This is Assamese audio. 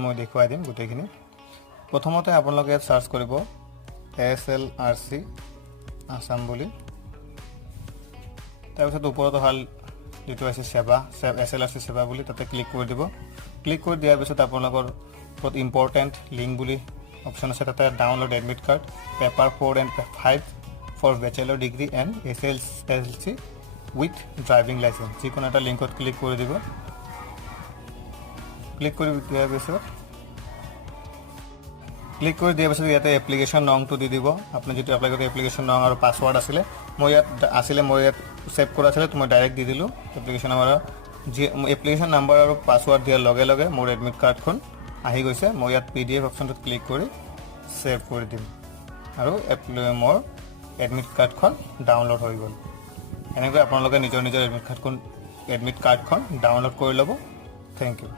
মই দেখুৱাই দিম গোটেইখিনি। প্ৰথমতে আপোনালোকে ইয়াত চাৰ্চ কৰিব SLRC আসাম বুলি। তাৰপিছত ওপৰত অহা যেটো আছে সেৱা SLRC সেৱা বুলি তাতে ক্লিক কৰি দিব। ক্লিক কৰি দিয়াৰ পিছত আপোনালোকৰ বহুত ইম্পৰ্টেণ্ট লিংক বুলি অপশ্যন আছে, তাতে download admit card paper 4 and 5 for bachelor degree and SLC with driving licence, যিকোনো এটা লিংকত ক্লিক কৰি দিব। ক্লিক কৰি দিয়াৰ পিছত ইয়াতে এপ্লিকেশ্যন নংটো দি দিব। আপুনি যিটো এপ্লাই কৰোঁ এপ্লিকেশ্যন নং আৰু পাছৱাৰ্ড আছিলে, মই ইয়াত ছেভ কৰা আছিলে, তো মই ডাইৰেক্ট দি দিলোঁ এপ্লিকেশ্যন নাম্বাৰ। এপ্লিকেশ্যন নাম্বাৰ আৰু পাছৱাৰ্ড দিয়াৰ লগে লগে মোৰ এডমিট কাৰ্ডখন আহি গৈছে। মই ইয়াত PDF অপশ্যনটোত ক্লিক কৰি ছেভ কৰি দিম আৰু মোৰ এডমিট কাৰ্ডখন ডাউনলোড হৈ গ'ল। এনেকৈ আপোনালোকে নিজৰ এডমিট কাৰ্ডখন ডাউনলোড কৰি ল'ব। Thank U.